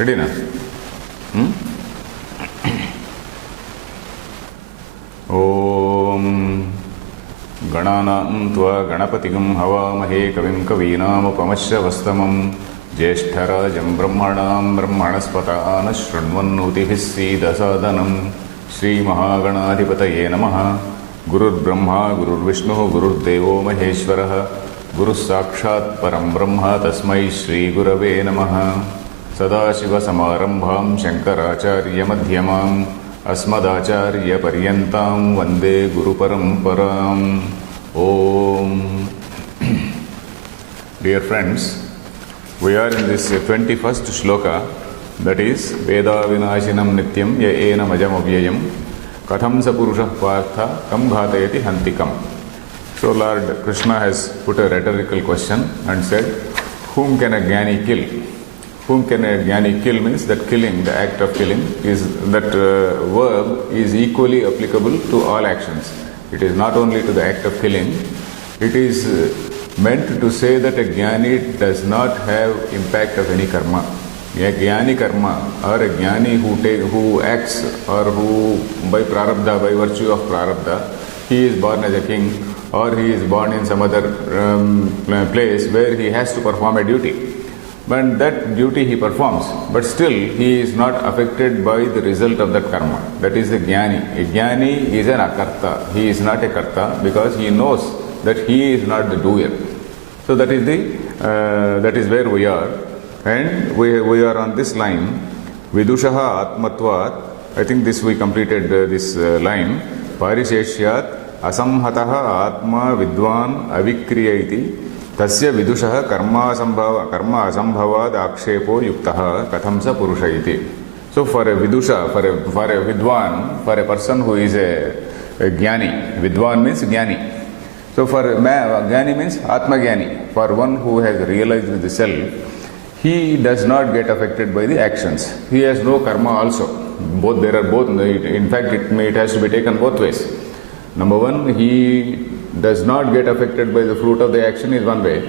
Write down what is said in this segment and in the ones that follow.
Ready na? Om Gananam Tva Ganapatigam Havamahe Kavim Kavinam Upamashyavastamam Jeshtarajam Brahmanam Brahmanaspatana Shranvannutibhis Seedasadanam Shri Mahaganadhipataye Namaha. Gurur Brahma, Gurur Vishnu, Gurur Devo Maheshwaraha, Guru Sakshat Param Brahma, Tasmai Shri Gurave Namaha. Sadashiva Samarambham Shankaracharya Madhyamam Asmadacharya Paryantam Vande Guru Paramparam. Om. Dear friends, we are in this 21st shloka, that is Veda Vinashinam Nityam Yaena Majam Avyayam Katham Sa Purusha Partha Kam Ghatayati Hantikam. So Lord Krishna has put a rhetorical question and said, whom can a Jnani kill? Whom can a Jnani kill means that killing, the act of killing, is that verb is equally applicable to all actions. It is not only to the act of killing, it is meant to say that a Jnani does not have impact of any karma. A Jnani karma, or a Jnani who acts, or who by prarabdha, by virtue of prarabdha, he is born as a king, or he is born in some other place where he has to perform a duty. But that duty he performs, but still he is not affected by the result of that karma. That is the Jnani. A Jnani is an akarta. He is not a karta because he knows that he is not the doer. So that is where we are. And we are on this line, Vidushaha Atmatvat. I think this we completed this line. Parisheshyat Asamhataha Atma Vidwan Avikriyaiti Tasya Vidushaha Karma Asambhavad Akshepo Yuktaha Katham Sa Purusha iti. So for a Vidusha, for a Vidwan, for a person who is a Jnani, Vidwan means Jnani. So for Jnani means Atma Jnani. For one who has realized the self, he does not get affected by the actions. He has no karma also. There are both. In fact, it has to be taken both ways. Number one, he does not get affected by the fruit of the action is one way.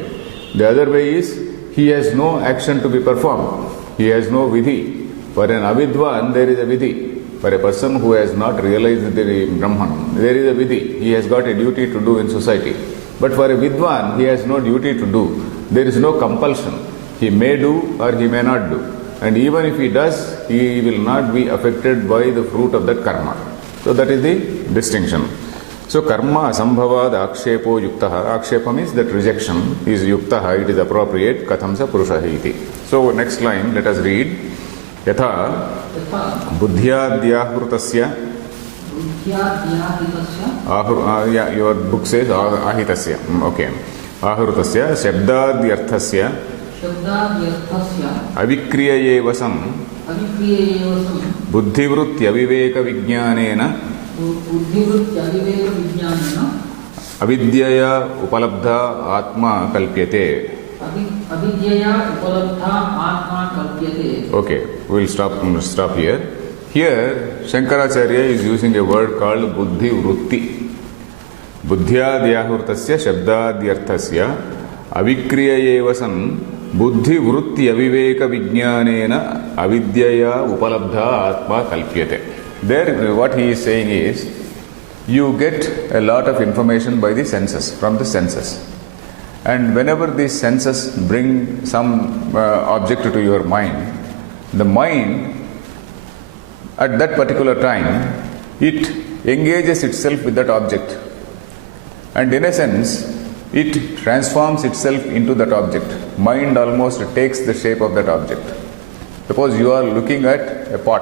The other way is he has no action to be performed. He has no vidhi. For an avidwan, there is a vidhi. For a person who has not realized the Brahman, there is a vidhi. He has got a duty to do in society. But for a vidwan, he has no duty to do. There is no compulsion. He may do or he may not do. And even if he does, he will not be affected by the fruit of that karma. So that is the distinction. So karma asambhavad akshepo yuktaha. Akshepa means that rejection is yuktaha, it is appropriate. Katham sa purusha iti. So next line, let us read. Yatha buddhyadhyahrutasya. Your book says ahitasya. Okay. Ahrutasya shabdadyarthasya avikriyayevasam buddhivrutyaviveka vijnanena avidyaya upalabdha atma kalpyate. Okay, we will stop here. Here Shankaracharya is using a word called buddhi vrutti. Buddhyadhyahurtasya shabdadyarthasya avikriyayevasam buddhi vrutti aviveka vijnanena avidyaya upalabdha atma kalpyate. There what he is saying is, you get a lot of information by the senses, from the senses. And whenever these senses bring some object to your mind, the mind at that particular time, it engages itself with that object. And in a sense, it transforms itself into that object. Mind almost takes the shape of that object. Suppose you are looking at a pot,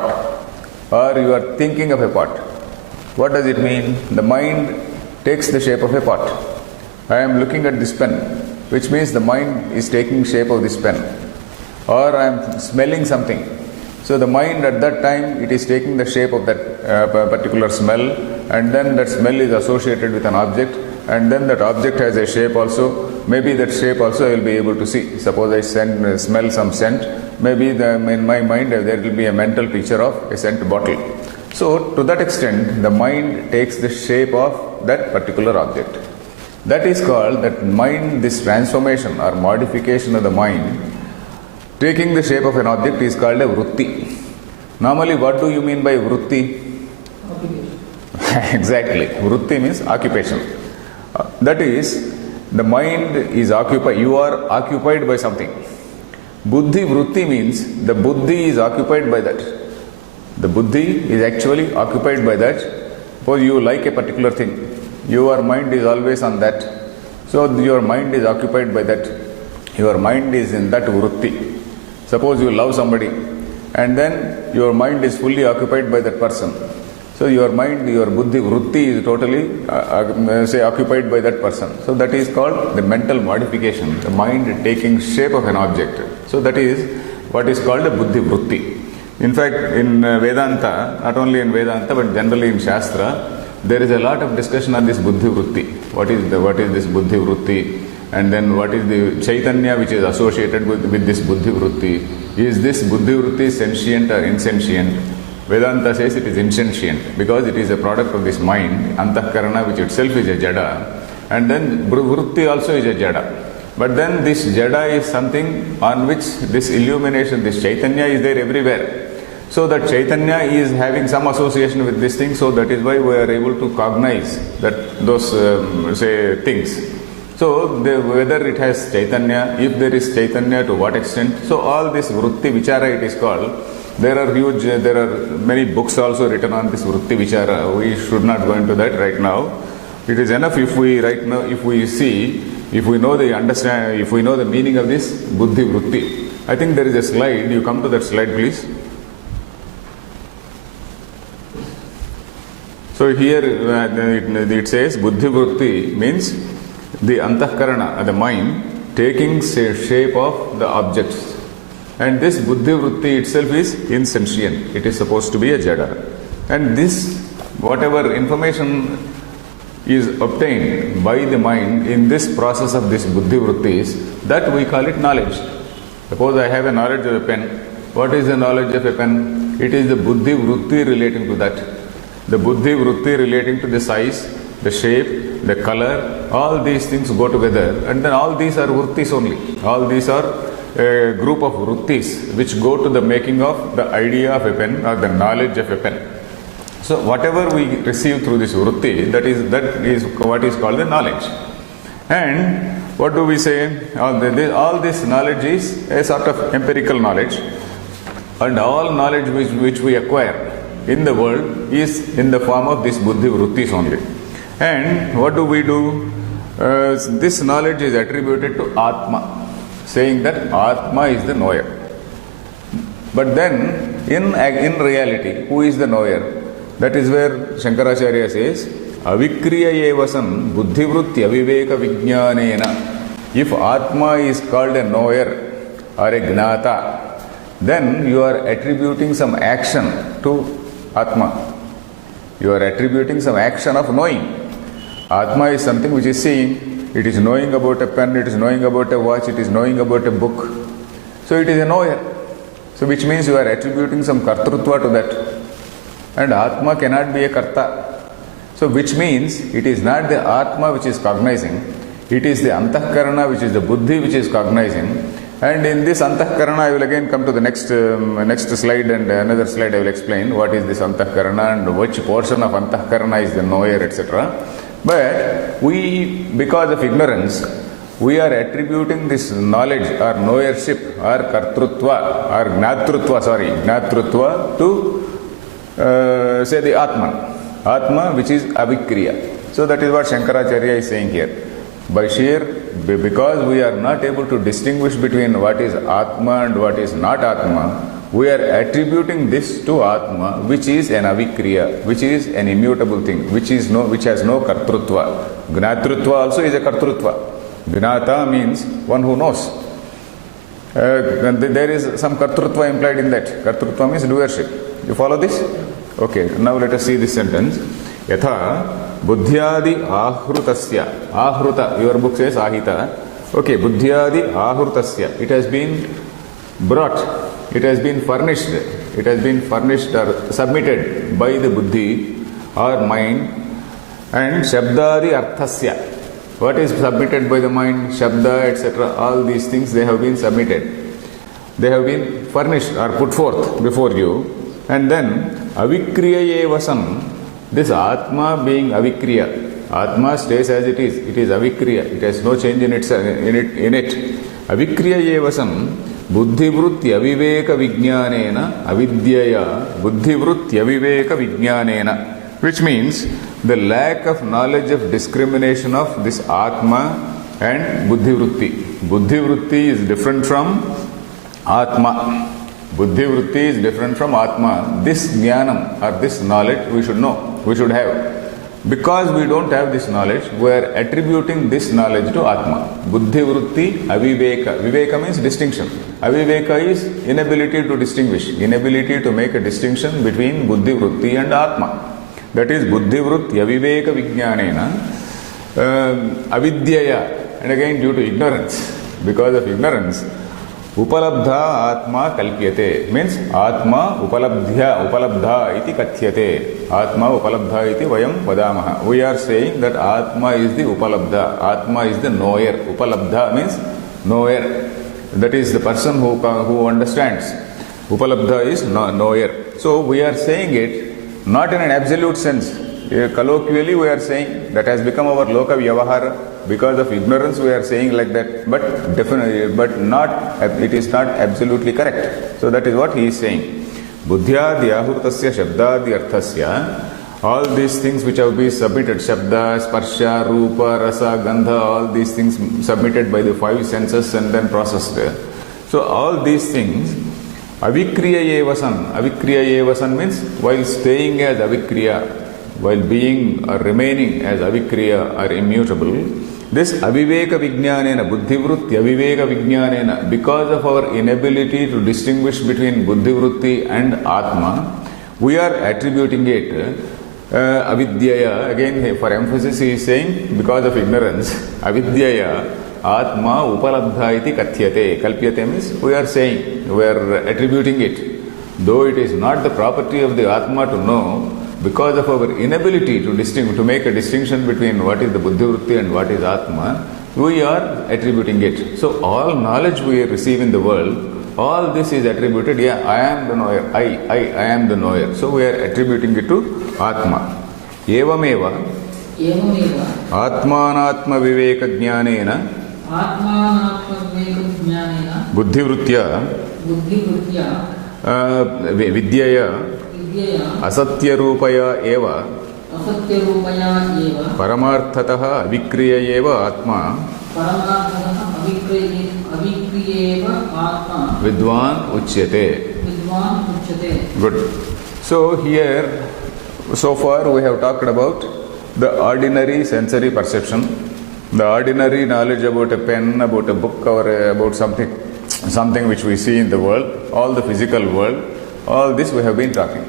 or you are thinking of a pot. What does it mean? The mind takes the shape of a pot. I am looking at this pen, which means the mind is taking shape of this pen. Or I am smelling something. So the mind at that time, it is taking the shape of that particular smell, and then that smell is associated with an object, and then that object has a shape also. Maybe that shape also I will be able to see. Suppose I smell some scent, maybe in my mind there will be a mental picture of a scent bottle. So to that extent, the mind takes the shape of that particular object. That is called, that mind, this transformation or modification of the mind taking the shape of an object is called a vritti. Normally, what do you mean by vritti? Exactly. Vritti means occupation. That is, the mind is occupied, you are occupied by something. Buddhi vritti means the buddhi is occupied by that. The buddhi is actually occupied by that. Suppose you like a particular thing, your mind is always on that. So your mind is occupied by that. Your mind is in that vritti. Suppose you love somebody and then your mind is fully occupied by that person. So your mind, your buddhi vritti is totally occupied by that person. So that is called the mental modification, the mind taking shape of an object. So that is what is called a buddhi vritti. In fact, in Vedanta, not only in Vedanta but generally in Shastra, there is a lot of discussion on this buddhi vritti. What is this buddhi vritti? And then what is the Chaitanya which is associated with this buddhi vritti? Is this buddhi vritti sentient or insentient? Vedanta says it is insentient because it is a product of this mind, antahkarana, which itself is a jada, and then vritti also is a jada. But then this jada is something on which this illumination, this Chaitanya is there everywhere. So that Chaitanya is having some association with this thing, so that is why we are able to cognize that those things. So whether it has Chaitanya, if there is Chaitanya, to what extent. So all this vritti vichara it is called. There are many books also written on this vritti vichara. We should not go into that right now. It is enough if we know the meaning of this buddhi vritti. I think there is a slide. You come to that slide, please. So here it says buddhi vritti means the antahkarana, the mind, taking shape of the objects. And this buddhi vritti itself is insentient. It is supposed to be a jada. And this, whatever information is obtained by the mind in this process of this buddhi vrittis, that we call it knowledge. Suppose I have a knowledge of a pen. What is the knowledge of a pen? It is the buddhi vritti relating to that. The buddhi vritti relating to the size, the shape, the color, all these things go together, and then all these are vrittis only. All these are a group of vrittis which go to the making of the idea of a pen or the knowledge of a pen. So whatever we receive through this vritti, that is what is called the knowledge. And what do we say? All this knowledge is a sort of empirical knowledge, and all knowledge which we acquire in the world is in the form of this buddhi vrittis only. And what do we do? This knowledge is attributed to Atma, saying that Atma is the knower. But then, in reality, who is the knower? That is where Shankaracharya says, Avikriya evasan buddhivrutti aviveka vijnanena. If Atma is called a knower or a gnata, then you are attributing some action to Atma. You are attributing some action of knowing. Atma is something which is seeing. It is knowing about a pen, it is knowing about a watch, it is knowing about a book. So it is a knower. So which means you are attributing some kartrutva to that. And Atma cannot be a karta. So which means it is not the Atma which is cognizing, it is the antahkarana which is the buddhi which is cognizing. And in this antahkarana I will again come to the next slide, and another slide I will explain what is this antahkarana and which portion of antahkarana is the knower, etc. But we, because of ignorance, we are attributing this knowledge or knowership or kartrutva or gnatrutva to say the Atma which is avikriya. So that is what Shankaracharya is saying here. Because we are not able to distinguish between what is Atma and what is not Atma, we are attributing this to Atma, which is an avikriya, which is an immutable thing, which has no kartrutva. Gnatrutva also is a kartrutva. Gnata means one who knows. There is some kartrutva implied in that. Kartrutva means doership. You follow this? Okay, now let us see this sentence. Yatha buddhyadi ahrutasya. Ahruta, your book says ahita. Okay, buddhyadi ahrutasya. It has been brought. It has been furnished or submitted by the buddhi or mind. And shabdadi arthasya. What is submitted by the mind? Shabda, etc. All these things they have been submitted. They have been furnished or put forth before you. And then avikriya evasan, this Atma being avikriya. Atma stays as it is. It is avikriya. It has no change in it. Avikriya evasan buddhivrutti aviveka vijnanena avidyaya buddhivrutti aviveka vijnanena. Which means the lack of knowledge of discrimination of this Atma and Buddhivrutti. Buddhivrutti is different from Atma. Buddhivrutti is different from Atma. This jnanam or this knowledge we should know, we should have. Because we don't have this knowledge, we are attributing this knowledge to Atma. Buddhivrutti aviveka. Viveka means distinction. Aviveka is inability to distinguish, inability to make a distinction between Buddhivrutti and Atma. That is buddhivrutti aviveka vijnanena avidyaya, and again due to ignorance. Because of ignorance, upalabdha atma kalpyate, means atma upalabdha iti kathyate. Atma upalabdha iti vayam vadamaha. We are saying that Atma is the upalabdha, Atma is the knower. Upalabdha means knower. That is the person who understands. Upalabdha is knower. So we are saying it not in an absolute sense. Colloquially we are saying, that has become our loka vyavahara. Because of ignorance we are saying like that, but definitely, but not, it is not absolutely correct. So that is what he is saying. Buddhyadi ahurtasya shabdadi arthasya, all these things which have been submitted, shabda, sparsha, rupa, rasa, gandha, all these things submitted by the five senses and then processed. So all these things, avikriya evasan. Avikriya evasan means while staying as avikriya, while being or remaining as avikriya or immutable, this aviveka vijnanena, buddhivrutti aviveka vijnanena, because of our inability to distinguish between buddhivrutti and Atma, we are attributing it avidyaya. Again, for emphasis he is saying, because of ignorance, avidyaya Atma upalabdha iti kathyate. Kalpyate means we are saying, we are attributing it. Though it is not the property of the Atma to know, because of our inability to make a distinction between what is the Buddhivrutti and what is Atma, we are attributing it. So all knowledge we receive in the world, all this is attributed, I am the knower, I am the knower. So we are attributing it to Atma. Evameva Atmanatma viveka jnanena buddhivruttya vidyaya asatya rupaya eva paramarthatah avikriya eva atma vidwan uchyate. Good. So here, so far we have talked about the ordinary sensory perception, the ordinary knowledge about a pen, about a book, or about something which we see in the world, all the physical world, all this we have been talking.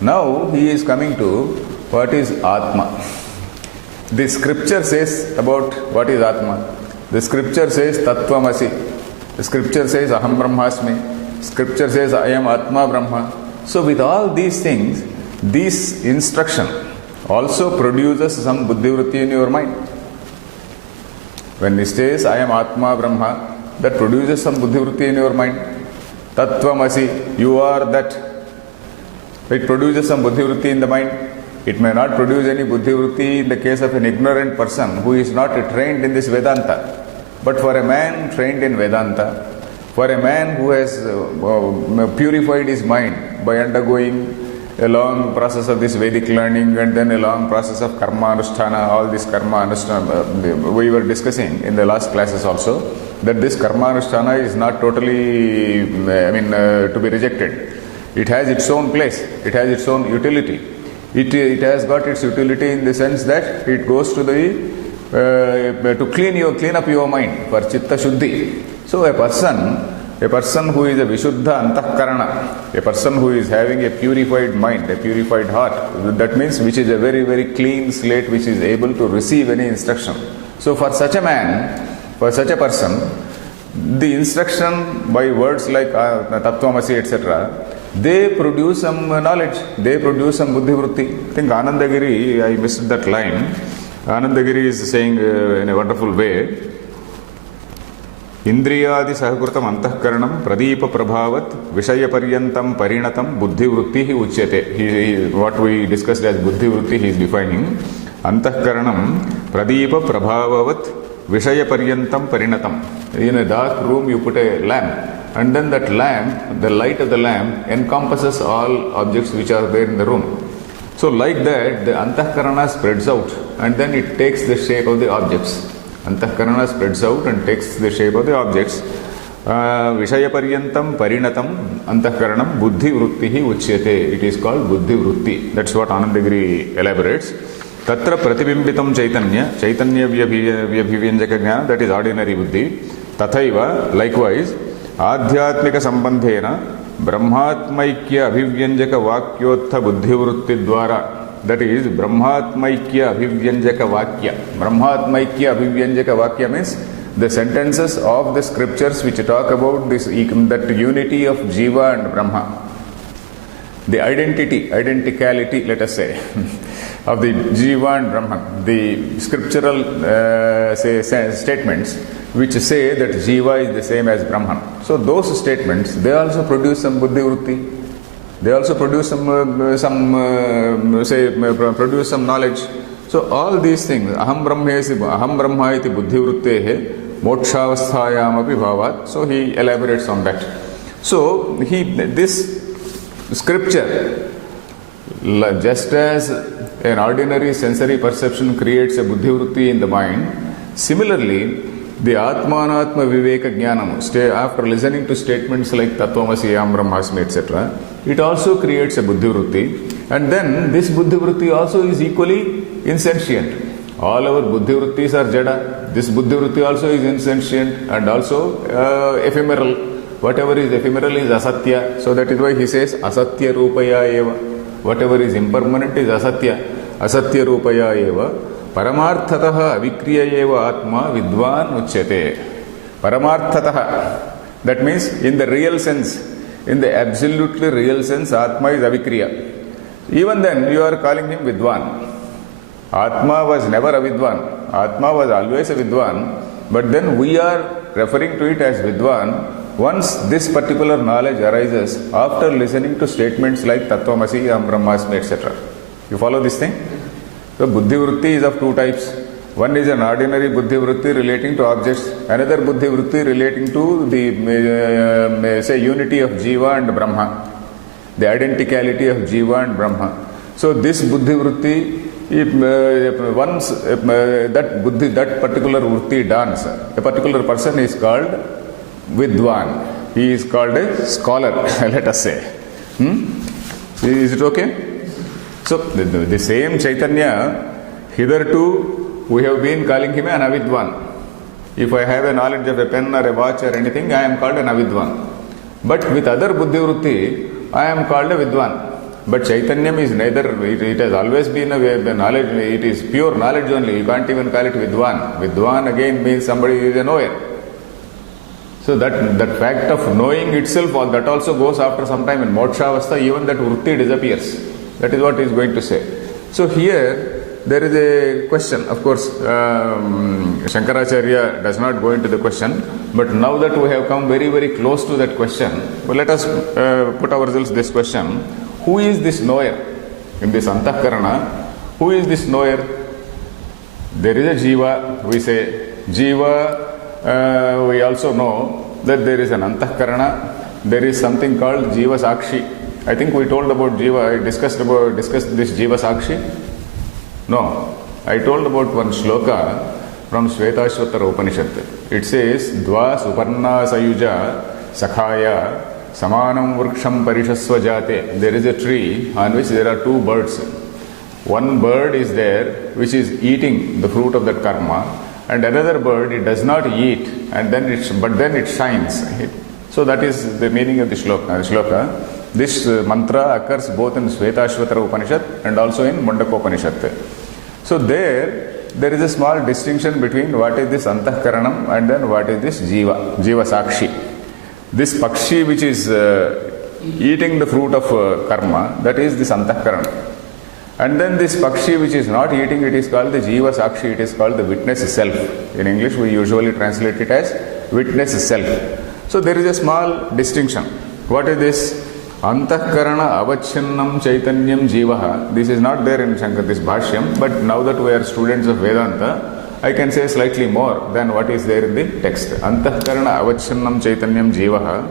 Now he is coming to what is Atma. The scripture says about what is Atma. The scripture says Tattvamasi. The scripture says Aham Brahmasmi. Scripture says I am Atma Brahma. So with all these things, this instruction also produces some buddhivrutti in your mind. When he says I am Atma Brahma, that produces some buddhivrutti in your mind. Tattvamasi, you are that. It produces some buddhivrutti in the mind. It may not produce any buddhivrutti in the case of an ignorant person who is not trained in this Vedanta. But for a man trained in Vedanta, for a man who has purified his mind by undergoing a long process of this Vedic learning and then a long process of karma anusthana, all this karma anusthana, we were discussing in the last classes also, that this karma anusthana is not totally, to be rejected. It has its own place, it has its own utility. It has got its utility in the sense that it goes to the to clean up your mind for chitta shuddhi. So a person who is a vishuddha antahkarana, a person who is having a purified mind, a purified heart, that means which is a very, very clean slate which is able to receive any instruction. So for such a man, for such a person, the instruction by words like Tattvamasi, etc., they produce some knowledge, they produce some buddhivrutti. I think Anandagiri, I missed that line. Anandagiri is saying in a wonderful way, Indriyadi sahakrutam antahkaranam pradeepa prabhavat vishayaparyantam parinatam buddhivrutti uchyate. What we discussed as buddhivrutti he is defining. Antahkaranam pradeepa prabhavat vishayaparyantam parinatam. In a dark room you put a lamp, and then that lamp, the light of the lamp encompasses all objects which are there in the room. So like that, the antahkarana spreads out and then it takes the shape of the objects. Antahkarana spreads out and takes the shape of the objects. Vishayaparyantam parinatam antahkaranam buddhi vruttihi uchyate. It is called buddhi vrutti. That's what Anandagiri elaborates. Tatra pratibimbitam chaitanya, chaitanya vyabhivyanjaka jnana, that is ordinary buddhi. Tathaiva, likewise, adhyatmika sambandhena brahmatmaikya abhivyanjaka vakyotha buddhivrutti dwara. That is brahmatmaikya abhivyanjaka vakya. Brahmatmaikya abhivyanjaka vakya means the sentences of the scriptures which talk about this, that unity of Jiva and Brahma. The identicality, let us say, of the Jiva and Brahman, the scriptural statements which say that Jiva is the same as Brahman. So those statements, they also produce some buddhi vrutti. They also produce produce some knowledge. So all these things, aham brahma iti buddhi vruttehe mokshavasthayam api bhavat. So he elaborates on that. So this scripture, just as an ordinary sensory perception creates a buddhi vrutti in the mind, similarly the Atmanatma Viveka Jnanam, after listening to statements like Tattvamasi, Aham Brahmasmi, etc., it also creates a buddhi vrutti, and then this buddhi vrutti also is equally insentient. All our buddhi vrittis are jada. This buddhi vrutti also is insentient and also ephemeral. Whatever is ephemeral is asatya. So that is why he says asatya rupaya eva. Whatever is impermanent is asatya. Asatya rupaya eva. Paramarthataha avikriya eva atma vidvan uchyate. Paramarthataha. That means in the real sense, in the absolutely real sense, atma is avikriya. Even then you are calling him vidvan. Atma was never a vidvan. Atma was always a vidvan. But then we are referring to it as vidvan once this particular knowledge arises after listening to statements like Tattvamasi, Aham Brahmasmi, etc. You follow this thing? So buddhi vrutti is of two types. One is an ordinary buddhi vrutti relating to objects. Another buddhi vrutti relating to the say unity of Jiva and Brahma, the identicality of Jiva and Brahma. So this buddhi vrutti, once that particular vrutti dawns, a particular person is called vidwan. He is called a scholar. Let us say. Is it okay? So the same Chaitanya, hitherto we have been calling him an avidwan. If I have a knowledge of a pen or a watch or anything, I am called an avidwan. But with other buddhi vrutti, I am called a vidwan. But Chaitanyam is neither, it has always been a knowledge, it is pure knowledge only. You can't even call it vidwan. Vidwan again means somebody is a knower. So that fact of knowing itself, that also goes after some time in mokshavastha, even that vrutti disappears. That is what he is going to say. So here there is a question. Of course, Shankaracharya does not go into the question, but now that we have come very, very close to that question, well, let us put ourselves this question. Who is this knower? In this antahkarana, who is this knower? There is a jiva, we say. Jiva, we also know that there is an antahkarana. There is something called jiva sakshi. I think we told about Jiva, I discussed this Jiva Sakshi. No, I told about one shloka from Shvetashvatara Upanishad. It says, Dva Suparna Sayuja Sakhaya Samanam Vrksham Parishasva Jate. There is a tree on which there are two birds. One bird is there which is eating the fruit of that karma, and another bird it does not eat, and then it shines. So that is the meaning of the shloka. This mantra occurs both in Shvetashvatara Upanishad and also in Mundakopanishad. So there is a small distinction between what is this antahkaranam and then what is this jiva sakshi. This pakshi which is eating the fruit of karma, that is this antahkaranam. And then this pakshi which is not eating, it is called the jiva sakshi, it is called the witness self. In English we usually translate it as witness self. So there is a small distinction. What is this? Antahkarana avachinnam chaitanyam jivaha. This is not there in Shankar, this bhashyam, but now that we are students of Vedanta, I can say slightly more than what is there in the text. Antahkarana avachinnam chaitanyam jivaha,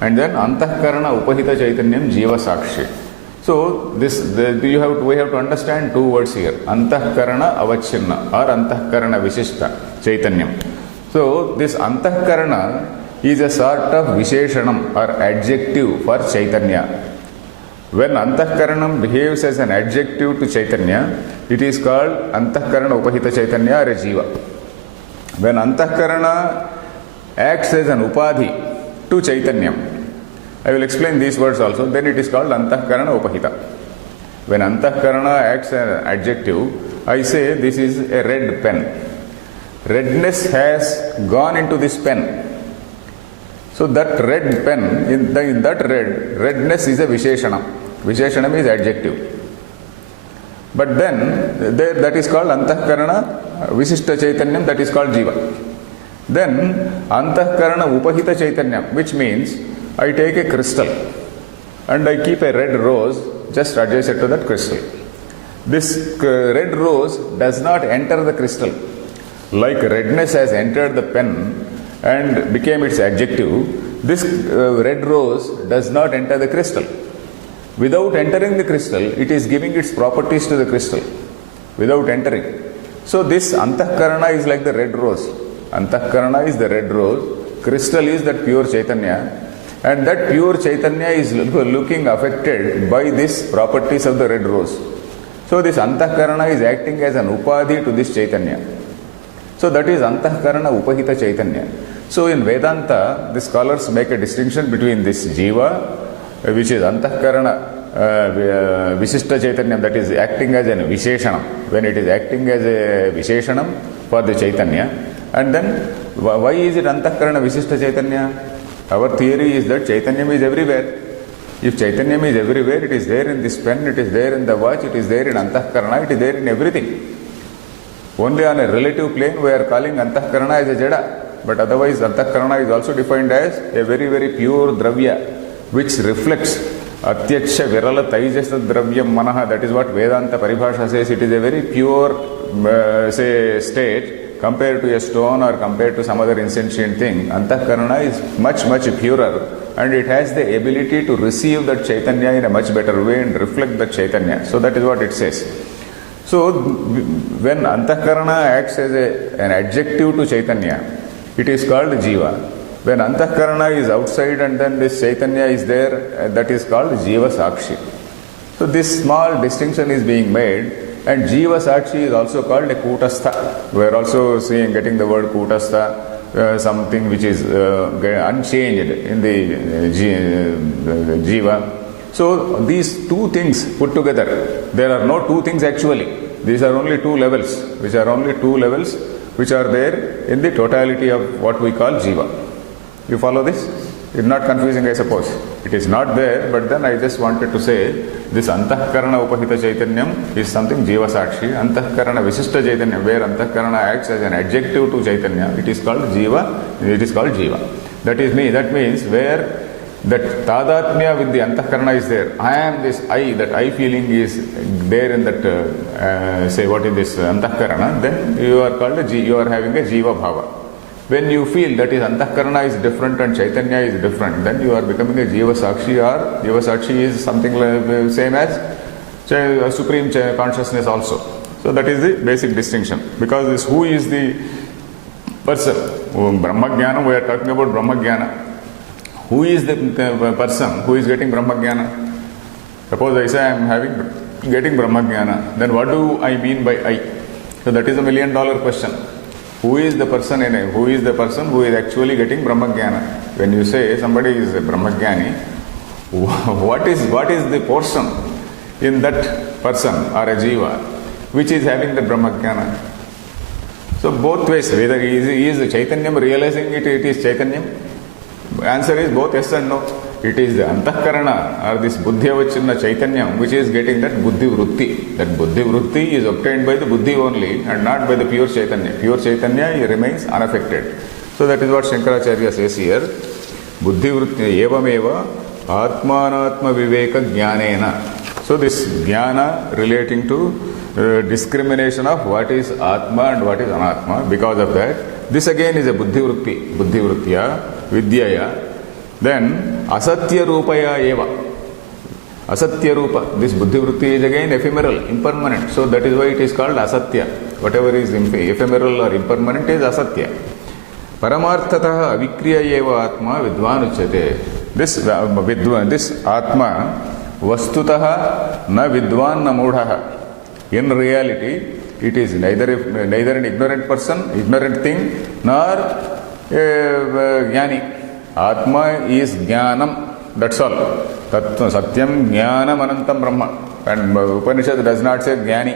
and then antahkarana upahita chaitanyam jiva sakshi. So we have to understand two words here: antahkarana avachinna or antahkarana visishta chaitanyam. So this antahkarana is a sort of visheshanam or adjective for Chaitanya. When antahkaranam behaves as an adjective to Chaitanya, it is called antahkarana upahita Chaitanya or a jiva. When antahkarana acts as an upadhi to Chaitanya, I will explain these words also, then it is called antahkarana upahita. When antahkarana acts as an adjective, I say this is a red pen. Redness has gone into this pen. So that red pen, in that redness is a visheshanam. Visheshanam is adjective. But then, that is called antahkarana visishta chaitanyam, that is called jiva. Then, antahkarana upahita chaitanyam, which means I take a crystal and I keep a red rose just adjacent to that crystal. This red rose does not enter the crystal. Like redness has entered the pen and became its adjective, this red rose does not enter the crystal. Without entering the crystal, it is giving its properties to the crystal. Without entering. So this antahkarana is like the red rose. Antahkarana is the red rose. Crystal is that pure Chaitanya. And that pure Chaitanya is looking affected by these properties of the red rose. So this antahkarana is acting as an upadhi to this Chaitanya. So that is antahkarana upahita Chaitanya. So in Vedanta, the scholars make a distinction between this jiva, which is antahkarana visishta Chaitanya, that is acting as a visheshanam. When it is acting as a visheshanam for the Chaitanya. And then, why is it antahkarana visishta Chaitanya? Our theory is that Chaitanya is everywhere. If Chaitanya is everywhere, it is there in this pen, it is there in the watch, it is there in antahkarana, it is there in everything. Only on a relative plane we are calling antahkarana as a jada. But otherwise antahkarana is also defined as a very, very pure dravya, which reflects atyaksha virala taijasa dravyam manaha. That is what Vedanta Paribhasha says. It is a very pure, state compared to a stone or compared to some other insentient thing. Antahkarana is much, much purer, and it has the ability to receive that Chaitanya in a much better way and reflect that Chaitanya. So that is what it says. So when antahkarana acts as an adjective to Chaitanya, it is called jiva. When antahkarana is outside and then this Chaitanya is there, that is called jiva sakshi. So this small distinction is being made, and jiva sakshi is also called a kutastha. We are also getting the word kutastha, something which is unchanged in the jiva. So these two things put together, there are no two things actually. These are only two levels, which are there in the totality of what we call jiva. You follow this? It's not confusing, I suppose. It is not there, but then I just wanted to say this antahkarana upahita chaitanyam is something jiva sakshi. Antahkarana visishta chaitanyam, where antahkarana acts as an adjective to Chaitanya, it is called jiva. It is called jiva. That means where that tadatmya with the antahkarana is there. I am this I, that I feeling is there in that, say what is this antahkarana, then you are having a jiva bhava. When you feel that is antahkarana is different and Chaitanya is different, then you are becoming a jiva sakshi, or jiva sakshi is something like same as supreme consciousness also. So that is the basic distinction. Because this who is the person? Brahmajnana, we are talking about Brahmajnana. Who is the person who is getting Brahmajnana? Suppose I say I am getting Brahmajnana, then what do I mean by I? So that is $1 million question. Who is the person who is the person who is actually getting Brahmajnana? When you say somebody is a Brahmajnani, what is the portion in that person or a jiva which is having the Brahmajnana? So both ways, whether is the Chaitanyam realizing it is Chaitanyam? Answer is both yes and no. It is the antahkarana or this buddhyavachinna Chaitanyam which is getting that buddhi vritti. That buddhi vritti is obtained by the buddhi only and not by the pure Chaitanya. Pure Chaitanya remains unaffected. So that is what Shankaracharya says here. Buddhi vritti evameva atmanatma viveka jnanena. So this jnana relating to discrimination of what is atma and what is anatma. Because of that, this again is a buddhi vritti, buddhi vrittya, vidyaya. Then asatya rupaya eva. Asatya rupa, this buddhi vritti is again ephemeral, impermanent. So that is why it is called asatya. Whatever is ephemeral or impermanent is asatya. Paramarthataha avikriya eva atma vidvan uchyate. This atma vastutaha na vidvan na mudhaha. In reality, it is neither an ignorant person, ignorant thing, nor jnani. Atma is jnanam. That's all. Tattva satyam jnanam anantam brahma. And Upanishad does not say jnani.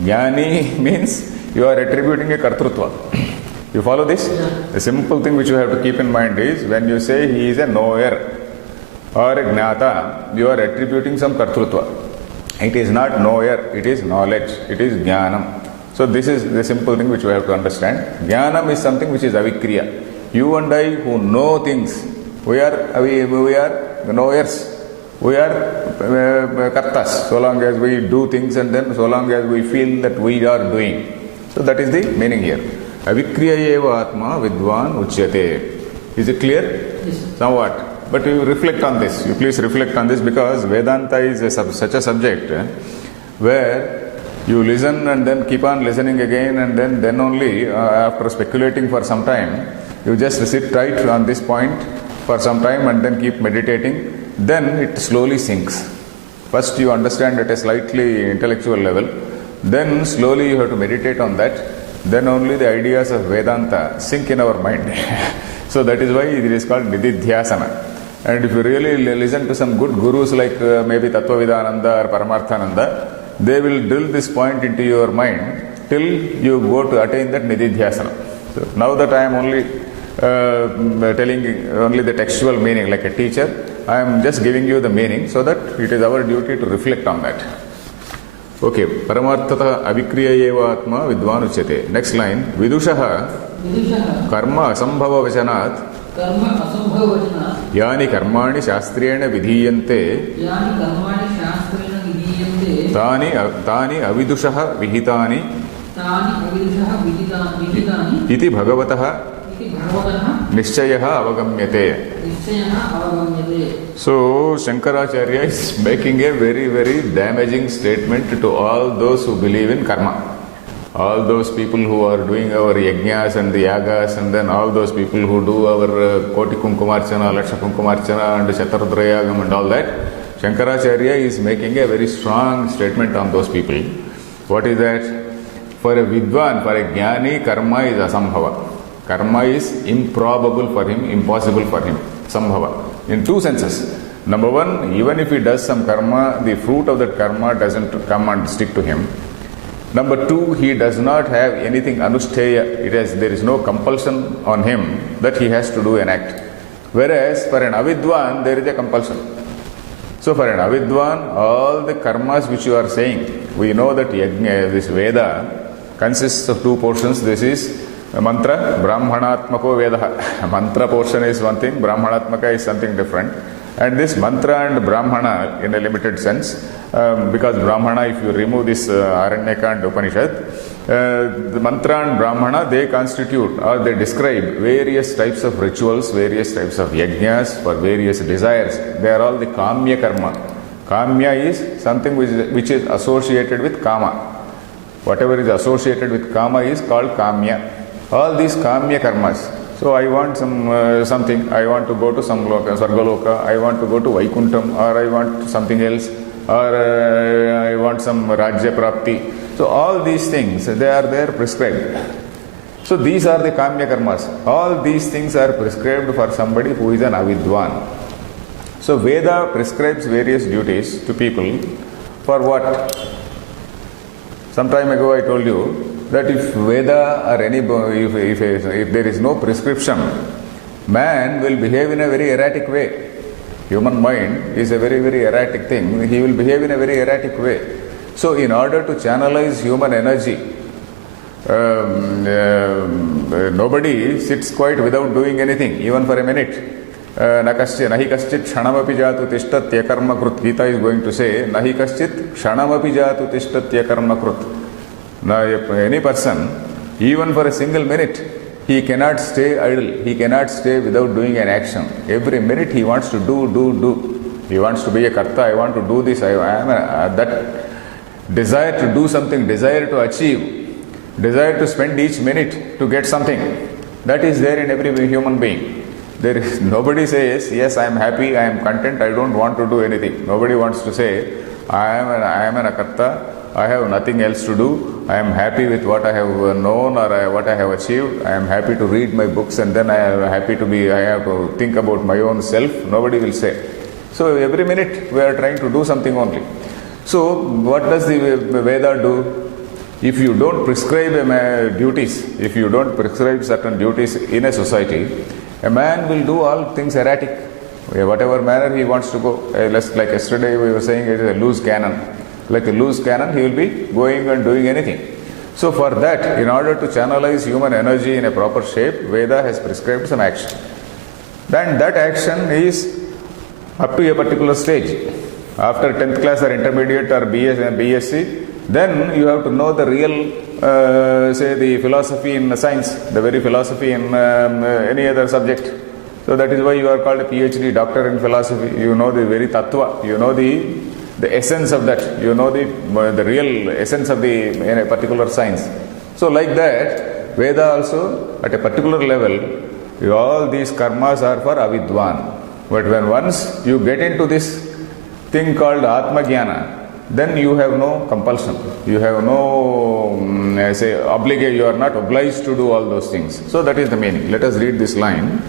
Jnani means you are attributing a kartrutva. You follow this? The simple thing which you have to keep in mind is when you say he is a knower or a jnata, you are attributing some kartrutva. It is not knower, it is knowledge, it is jnanam. So this is the simple thing which you have to understand. Jnanam is something which is avikriya. You and I who know things, we are knowers. We are kartas, so long as we do things and then so long as we feel that we are doing. So that is the meaning here. Avikriya eva atma vidvan uchyate. Is it clear? Yes. Somewhat. But you reflect on this. You please reflect on this because Vedanta is such a subject where you listen and then keep on listening again and then only after speculating for some time, you just sit tight on this point for some time and then keep meditating. Then it slowly sinks. First you understand at a slightly intellectual level. Then slowly you have to meditate on that. Then only the ideas of Vedanta sink in our mind. So that is why it is called Nididhyasana. And if you really listen to some good gurus like maybe Tattvavidananda or Paramarthananda, they will drill this point into your mind till you go to attain that Nididhyasana. So now that I am only telling only the textual meaning like a teacher, I am just giving you the meaning so that it is our duty to reflect on that. Okay, Paramarthata avikriya eva atma vidvan uchyate. Next line, Vidushaha karma asambhava vachanat yani karmani shastrena vidhiyante tani avidushaha vihitani iti bhagavataha Nishchayaha avagamyate. So Shankaracharya is making a very, very damaging statement to all those who believe in karma. All those people who are doing our yajnas and the yagas, and then all those people who do our Koti Kunkumarchana, Laksha Kunkumarchana and Shatarudrayagam and all that. Shankaracharya is making a very strong statement on those people. What is that? For a vidwan, for a jnani, karma is asambhava. Karma is improbable for him, impossible for him. Sambhava. In two senses. Number one, even if he does some karma, the fruit of that karma doesn't come and stick to him. Number two, he does not have anything anushtheya. There is no compulsion on him that he has to do an act. Whereas for an avidwan, there is a compulsion. So for an avidwan, all the karmas which you are saying, we know that this Veda consists of two portions. This is mantra, brahmanatmako vedaha. Mantra portion is one thing, brahmanatmaka is something different. And this mantra and brahmana in a limited sense, because brahmana, if you remove this Aranyaka and Upanishad, the mantra and brahmana, they constitute or they describe various types of rituals, various types of yajnas for various desires. They are all the kamya karma. Kamya is something which is associated with kama. Whatever is associated with kama is called kamya. All these kamya karmas. So I want something, I want to go to some loka, Sargaloka, I want to go to Vaikuntham, or I want something else, or I want some Rajya Prapti. So all these things, they are there prescribed. So these are the kamya karmas. All these things are prescribed for somebody who is an avidwan. So Veda prescribes various duties to people for what? Some time ago I told you that if Veda or if there is no prescription, man will behave in a very erratic way. Human mind is a very, very erratic thing. He will behave in a very erratic way. So in order to channelize human energy nobody sits quiet without doing anything, even for a minute. Nahi kaschit kshanamapi jatu tishtatya karma krut. Gita is going to say, Nahi kaschit kshanamapi jatu tishtatya karma krut. Now, any person, even for a single minute, he cannot stay idle. He cannot stay without doing an action. Every minute he wants to do. He wants to be a karta. I want to do this. I am that desire to do something, desire to achieve, desire to spend each minute to get something. That is there in every human being. There is nobody says, yes, I am happy, I am content, I don't want to do anything. Nobody wants to say, I am an akarta, I have nothing else to do, I am happy with what I have known or what I have achieved, I am happy to read my books and then I have to think about my own self. Nobody will say. So every minute we are trying to do something only. So what does the Veda do? If you don't prescribe duties, if you don't prescribe certain duties in a society, a man will do all things erratic, whatever manner he wants to go. Like yesterday we were saying, it is a loose cannon. Like a loose cannon, he will be going and doing anything. So for that, in order to channelize human energy in a proper shape, Veda has prescribed some action. Then that action is up to a particular stage. After 10th class or intermediate or BSc, then you have to know the real the philosophy in science, the very philosophy in any other subject. So that is why you are called a PhD, doctor in philosophy. You know the very tattva, you know the essence of that, you know the real essence of in a particular science. So like that, Veda also at a particular level, all these karmas are for avidwan. But when once you get into this thing called Atma Jnana, then you have no compulsion. You have no, obligation. You are not obliged to do all those things. So that is the meaning. Let us read this line.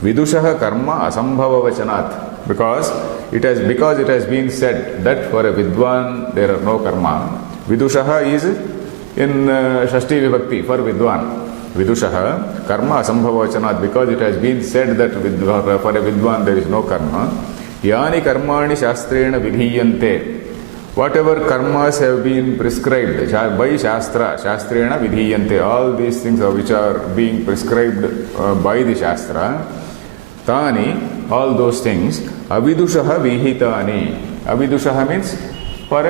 Vidushaha karma asambhava vachanat. Because it has been said that for a vidwan there are no karma. Vidushaha is in Shashti Vibhakti for vidwan. Vidushaha karma asambhava vachanat. Because it has been said that for a vidwan there is no karma. Yani karmani shastrena vidhiyante. Whatever karmas have been prescribed by Shastrena vidhiyante, all these things which are being prescribed by the Shastra, tani, all those things, avidushaha vihitani. Avidushaha means for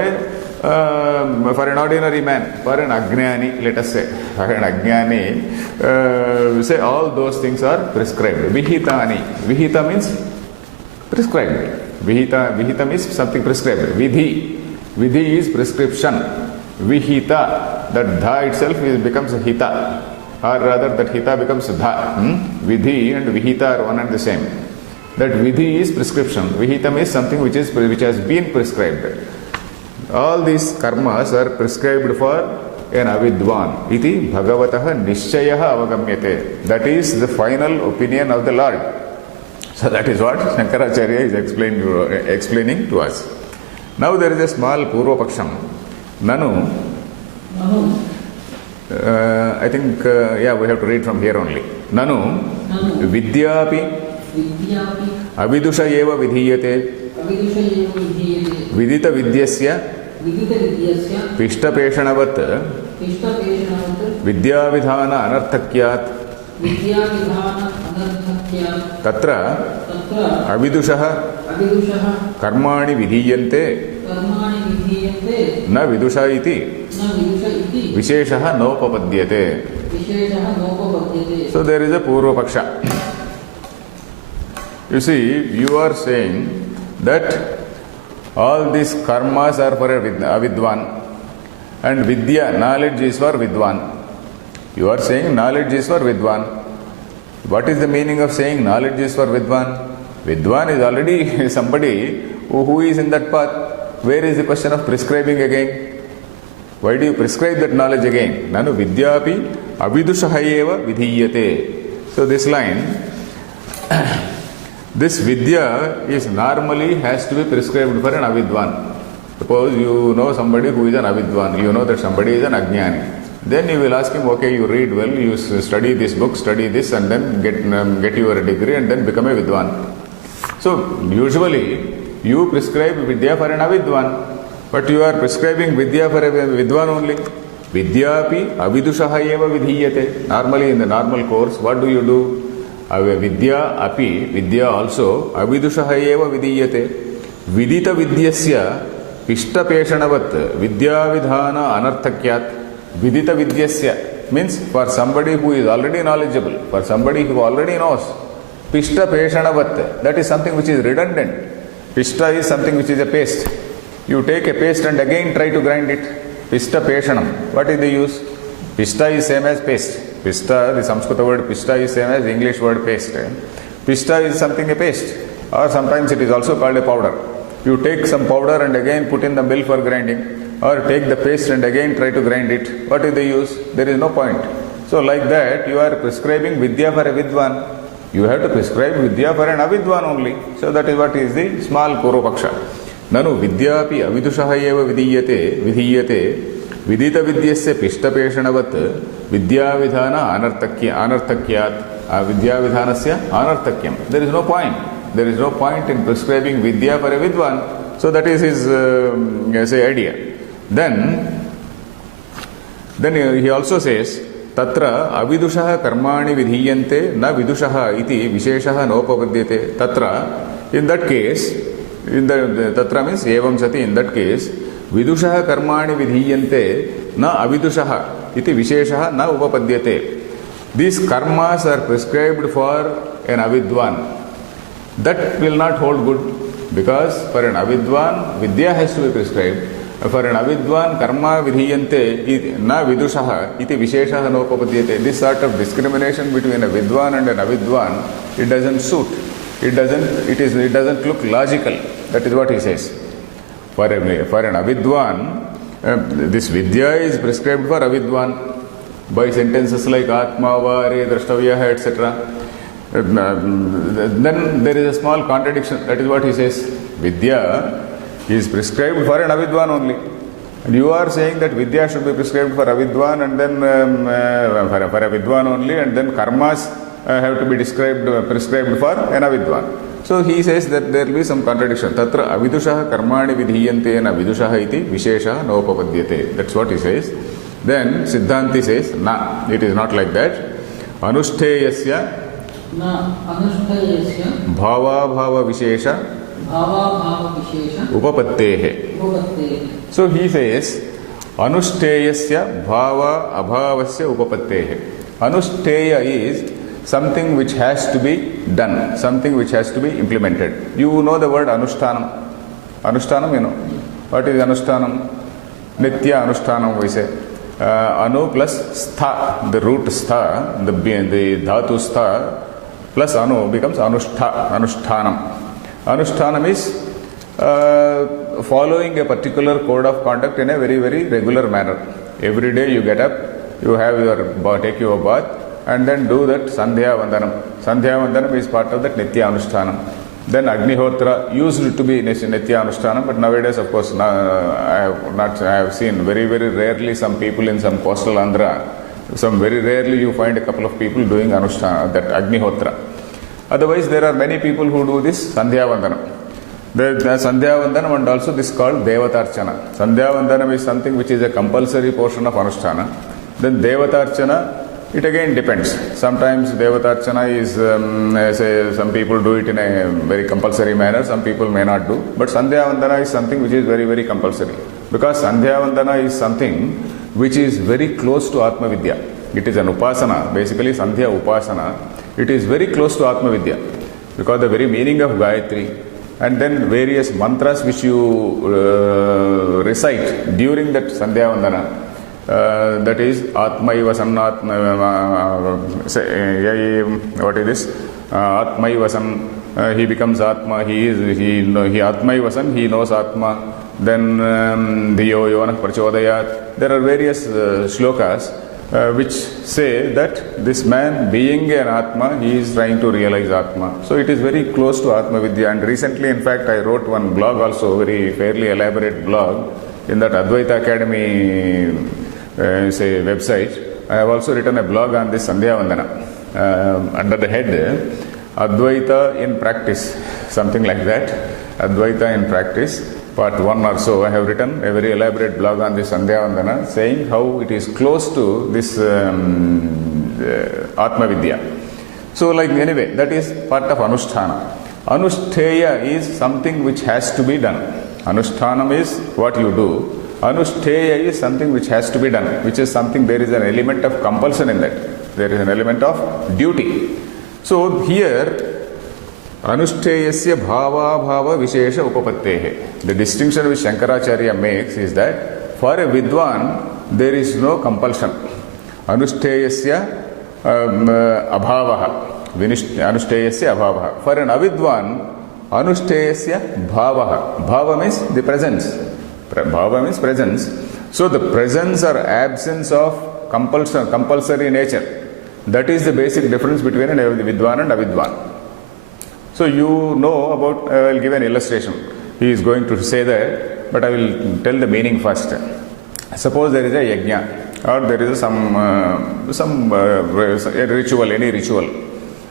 an ordinary man, for an ajnani, let us say, for an ajnani, say all those things are prescribed. Vihitani. Vihita means prescribed. Vihita means something prescribed. Vidhi. Vidhi is prescription. Vihita, that dha itself becomes hita, or rather that hita becomes dha. Vidhi and vihita are one and the same. That vidhi is prescription. Vihita means something which has been prescribed. All these karmas are prescribed for an avidwan. Iti bhagavataha nishchayaha avagamyate. That is the final opinion of the Lord. So that is what Shankaracharya is explaining to us. Now there is a small Purva Paksham. Nanu. I think, we have to read from here only. Nanu. Vidyapi. Avidusha eva vidhiyate. Vidita vidyasya. Pishtapeshanavat. Vidyavidhana anarthakyat. Tatra. Avidushaha. Karmani vidhiyante na vidusha iti visheshaha nopapadyate. So there is a Purva Paksha. You see, you are saying that all these karmas are for avidwan and vidya, knowledge is for vidwan. You are saying knowledge is for vidwan. What is the meaning of saying knowledge is for vidwan? Vidwan is already somebody who is in that path. Where is the question of prescribing again? Why do you prescribe that knowledge again? Nanu vidyapi avidushaha eva vidhiyate. So this line, this vidya is normally has to be prescribed for an avidwan. Suppose you know somebody who is an avidwan, you know that somebody is an ajnani. Then you will ask him, okay, you read well, you study this book, study this, and then get your degree and then become a vidwan. So usually you prescribe vidya for an avidwan, but you are prescribing vidya for a vidwan only. Vidyapi avidushaha eva vidhiyate. Normally in the normal course, what do you do? Vidya api, vidya also, avidushaha eva vidhiyate. Vidita vidyasya pishta peshanavat vidya vidhana anarthakyat. Vidita vidyasya means for somebody who is already knowledgeable, for somebody who already knows. Pishta peshanavat, that is something which is redundant. Pishta is something which is a paste. You take a paste and again try to grind it. Pishta peshanam. What is the use? Pishta is same as paste. Pishta, the Sanskrit word pishta is same as the English word paste. Pishta is something a paste. Or sometimes it is also called a powder. You take some powder and again put in the mill for grinding. Or take the paste and again try to grind it. What is the use? There is no point. So like that, you are prescribing vidya for a vidwan. You have to prescribe vidya for an avidwan only. So that is what is the small Purvapaksha. Nanu vidyapi avidushaha eva vidhiyate vidita vidyasya pishtapeshanavat vidyavidhana anarthakyat vidyavidhanasya anarthakyam. There is no point. There is no point in prescribing vidya for a vidwan. So that is his idea. Then he also says Tatra avidushaha karmani vidhiyante na vidushaha iti visheshaha nopapadyate. Tatra, in that case, tatra means evam sati, in that case, vidushaha karmani vidhiyante na avidushaha iti visheshaha na upapadyate. These karmas are prescribed for an avidwan. That will not hold good because for an avidwan, vidya has to be prescribed. For an avidwan, karma vidhiyante na vidushaha iti visheshaha nopapadyate. This sort of discrimination between a vidwan and an avidwan, it doesn't suit. It doesn't look logical. That is what he says. For an avidwan, this vidya is prescribed for avidwan by sentences like atma, vare, drashtavyaha, etc. Then there is a small contradiction. That is what he says. Vidya is prescribed for an avidwan only. And you are saying that vidya should be prescribed for avidwan and then for avidwan only, and then karmas have to be prescribed for an avidwan. So he says that there will be some contradiction. Tatra avidushaha karmani vidhiyante na vidushaha iti vishesha nopapadyate. That's what he says. Then Siddhanti says, na, it is not like that. Anushteyasya bhava bhava vishesha upapattehe. So he says, Anušteyasya bhava abhavasya upapattehe. Anušteya is something which has to be done, something which has to be implemented. You know the word anushtanam. Anushtanam, you know. What is anushtanam? Nitya anushtanam, we say. Anu plus stha, the root stha, the dhatu stha plus anu becomes anushtanam. Anushtanam is following a particular code of conduct in a very, very regular manner. Every day you get up, you have take your bath, and then do that Sandhya Vandanam. Sandhya Vandanam is part of that Nitya Anushtanam. Then Agnihotra used to be Nitya Anushtanam, but nowadays, of course, I have seen very, very rarely some people in some coastal Andhra. Very rarely you find a couple of people doing Anushtana, that Agnihotra. Otherwise, there are many people who do this Sandhya Vandanam. The Sandhya Vandanam, and also this called Devatarchana. Sandhya Vandanam is something which is a compulsory portion of Anushtana. Then Devatarchana, it again depends. Sometimes Devatarchana is, some people do it in a very compulsory manner, some people may not do. But Sandhya Vandana is something which is very, very compulsory. Because Sandhya Vandana is something which is very close to Atma Vidya. It is an Upasana, basically Sandhya Upasana. It is very close to Atma Vidya. Because the very meaning of Gayatri, and then various mantras which you recite during that Sandhya Vandana, that is Atmaiva Sannatma, what is this? Atmaiva San, he becomes Atma, he Atmaiva San, he knows Atma. Then Dhiyo Yonah Prachodayat. There are various shlokas which say that this man being an Atma, he is trying to realize Atma. So it is very close to Atma Vidya. And recently, in fact, I wrote one blog also, very fairly elaborate blog in that Advaita Academy website. I have also written a blog on this Sandhya Vandana under the head Advaita in practice, something like that. Advaita in Practice, part 1 or so. I have written a very elaborate blog on this Sandhya Vandana, saying how it is close to this Atma Vidya. So, like, anyway, that is part of Anusthana. Anushtheya is something which has to be done. Anushtanam is what you do. Anushtheya is something which has to be done, which is something, there is an element of compulsion in that. There is an element of duty. So, here, Anushteyasya bhava bhava vishesha upapattehe. The distinction which Shankaracharya makes is that for a Vidwan, there is no compulsion. Anushteyasya abhavaha. Anushteyasya abhavaha. For an Avidwan, Anushteyasya bhavaha. Bhava means the presence. Bhava means presence. So the presence or absence of compulsory nature. That is the basic difference between a Vidwan and Avidwan. So you know about, I will give an illustration. He is going to say that, but I will tell the meaning first. Suppose there is a yajna, or there is some ritual, any ritual.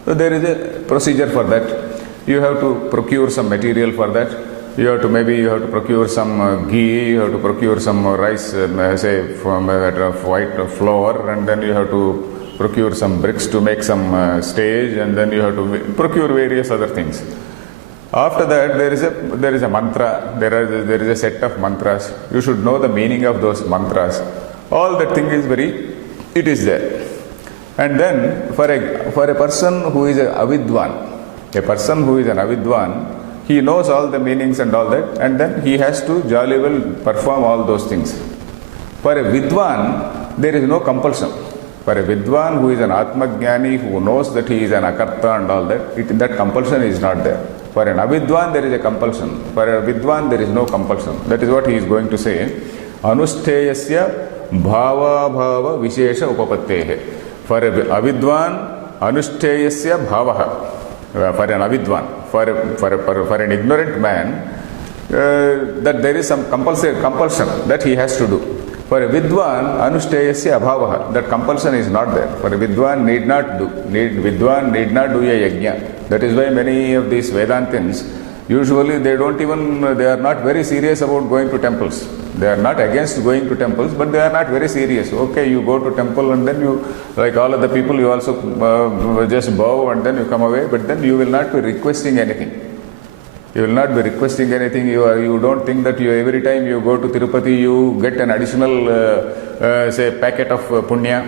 So there is a procedure for that. You have to procure some material for that. You have to procure some ghee, you have to procure some rice, say from white flour, and then you have to procure some bricks to make some stage, and then you have to procure various other things. After that, there is a mantra. There is a set of mantras. You should know the meaning of those mantras. All that thing is it is there. And then for a person who is an avidwan, he knows all the meanings and all that, and then he has to jolly well perform all those things. For a vidwan, there is no compulsion. For a Vidwan who is an Atmajnani, who knows that he is an Akarta and all that, that compulsion is not there. For an Avidwan, there is a compulsion. For a Vidwan, there is no compulsion. That is what he is going to say. Anushteyasya bhava bhava vishesha upapattehe. For a Avidwan, Anushteyasya bhavaha. For an Avidwan. For an ignorant man, that there is some compulsion that he has to do. For a Vidwan, Anushteyasya abhavaha. That compulsion is not there. For a Vidwan need not do a yajna. That is why many of these Vedantins, usually they are not very serious about going to temples. They are not against going to temples, but they are not very serious. Okay, you go to temple and then you, like all other people, you also just bow and then you come away, but then you will not be requesting anything. You will not be requesting anything. You don't think that every time you go to Tirupati, you get an additional, say, packet of punya.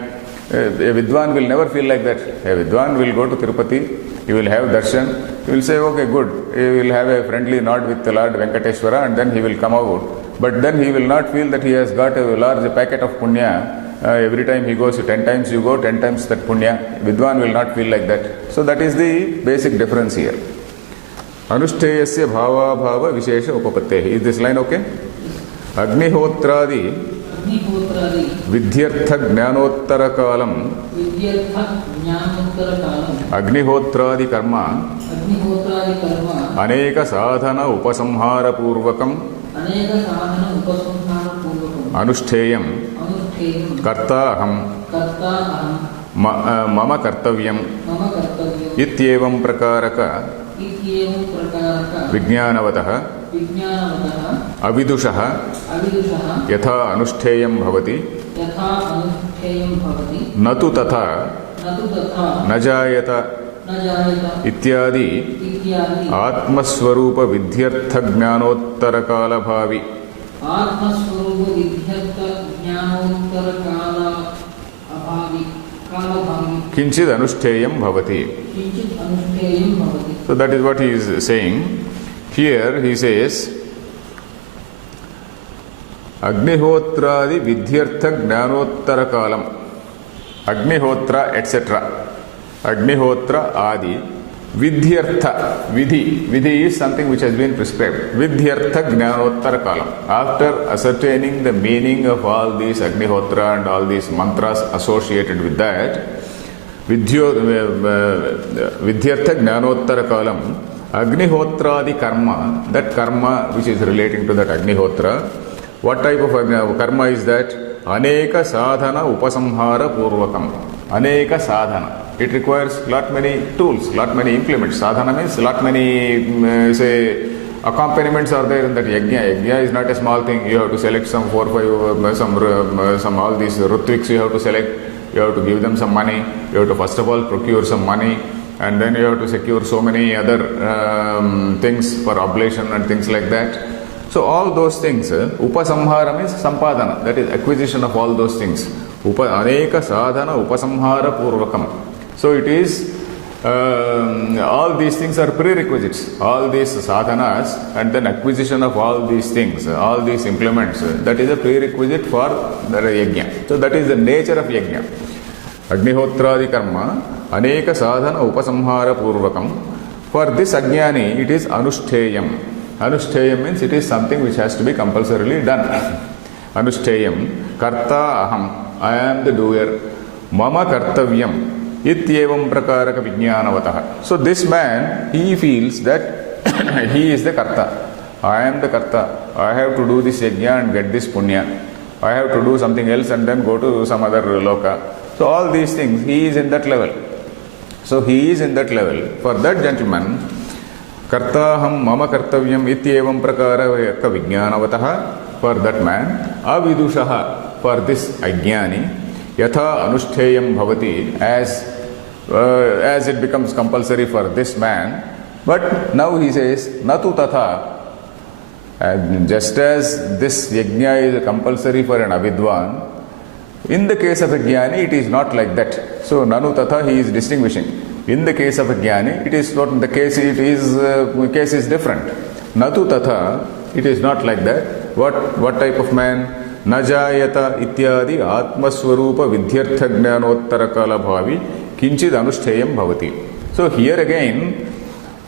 A Vidwan will never feel like that. A Vidwan will go to Tirupati, he will have darshan, he will say, okay, good. He will have a friendly nod with Lord Venkateshwara, and then he will come out. But then he will not feel that he has got a large packet of punya. Every time he goes, 10 times you go, 10 times that punya. Vidwan will not feel like that. So that is the basic difference here. Anushteyasya bhava bhava vishesha upapattehi. Is this line okay? Agnihotradi vidyartha jnanottara kalam agnihotradi karma aneka sadhana upasamhara purvakam anushteyam karta aham mama kartavyam ityevam prakaraka विज्ञानवतः अविदुषः यथा अनुष्ठेयं भवति न तु तथा न जायत इत्यादि आत्मस्वरूप विध्यर्थ ज्ञानोत्तरकालभावी किंचिद अनुष्ठेयं भवति. So that is what he is saying. Here he says, Agnihotradi Vidyartha Jnanottara Kalam. Agnihotra, etc. Agnihotra Adi. Vidyartha. Vidhi is something which has been prescribed. Vidyartha Jnanottara Kalam. After ascertaining the meaning of all these Agnihotra and all these mantras associated with that, Vidyartha Jnanottara Kalam, Agnihotradi karma, that karma which is relating to that Agnihotra, what type of karma is that? Aneka sadhana upasamhara purvakam. Aneka sadhana. It requires lot many tools, lot many implements. Sadhana means lot many, accompaniments are there in that yajna. Yajna is not a small thing. You have to select some 4, 5, some all these ritviks you have to select. You have to give them some money. You have to first of all procure some money, and then you have to secure so many other things for oblation and things like that. So all those things, upasamhara means sampadana, that is acquisition of all those things. Aneka sadhana upasamhara purvakam. So it is, all these things are prerequisites. All these sadhanas and then acquisition of all these things, all these implements, that is a prerequisite for the yajna. So that is the nature of yajna. Agnihotradi karma, aneka sadhana upasamhara purvakam. For this ajnani, it is anushteyam. Anushteyam means it is something which has to be compulsorily done. Anushteyam, karta aham, I am the doer. Mama kartavyam. Ityevam prakaraka vijnanavataha. So this man, he feels that he is the karta. I am the karta. I have to do this yajna and get this punya. I have to do something else and then go to some other loka. So all these things, he is in that level. So he is in that level. For that gentleman, kartaham mama kartavyam ityevam prakaraka vijnanavataha. For that man, avidushaha, for this ajnani, yatha anushteyam bhavati, as it becomes compulsory for this man. But now he says, natu tatha, and just as this yajna is compulsory for an avidwan, in the case of a jnani, it is not like that. So nanu tatha, he is distinguishing. In the case of a jnani, it is not the case, it is case is different. Natu tatha, it is not like that. What type of man? Najayata ityadi atmaswarupa vidyartha jnanottara kala bhavi kinchid anushteyam bhavati. So here again,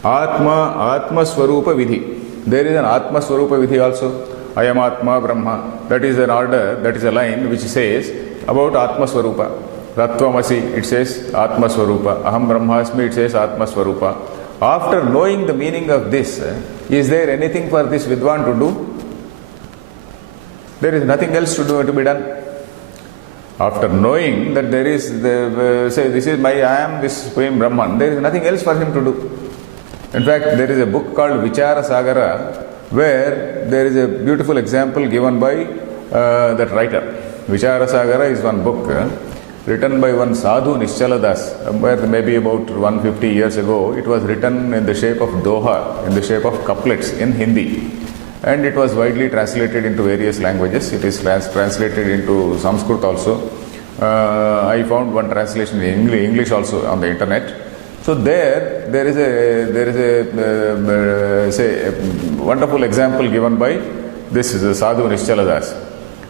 atmaswarupa vidhi. There is an atmaswarupa vidhi also. I am Atma Brahma. That is an order, that is a line which says about atmaswarupa. Tattvamasi, it says atmaswarupa. Aham Brahmasmi, it says atmaswarupa. After knowing the meaning of this, is there anything for this vidwan to do? There is nothing else to be done. After knowing that there is, say this is I am this Supreme Brahman, there is nothing else for him to do. In fact, there is a book called Vichara Sagara, where there is a beautiful example given by that writer. Vichara Sagara is one book written by one Sadhu Nischala Das, where maybe about 150 years ago. It was written in the shape of doha, in the shape of couplets in Hindi. And it was widely translated into various languages. It is translated into Sanskrit also. I found one translation in English also on the internet. So there is a wonderful example given by this Sadhu Nischala Das.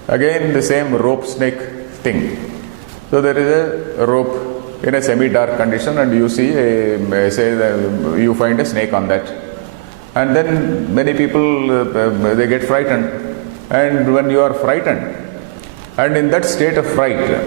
Again, the same rope snake thing. So there is a rope in a semi-dark condition, and you see, you find a snake on that. And then many people, they get frightened. And when you are frightened, and in that state of fright,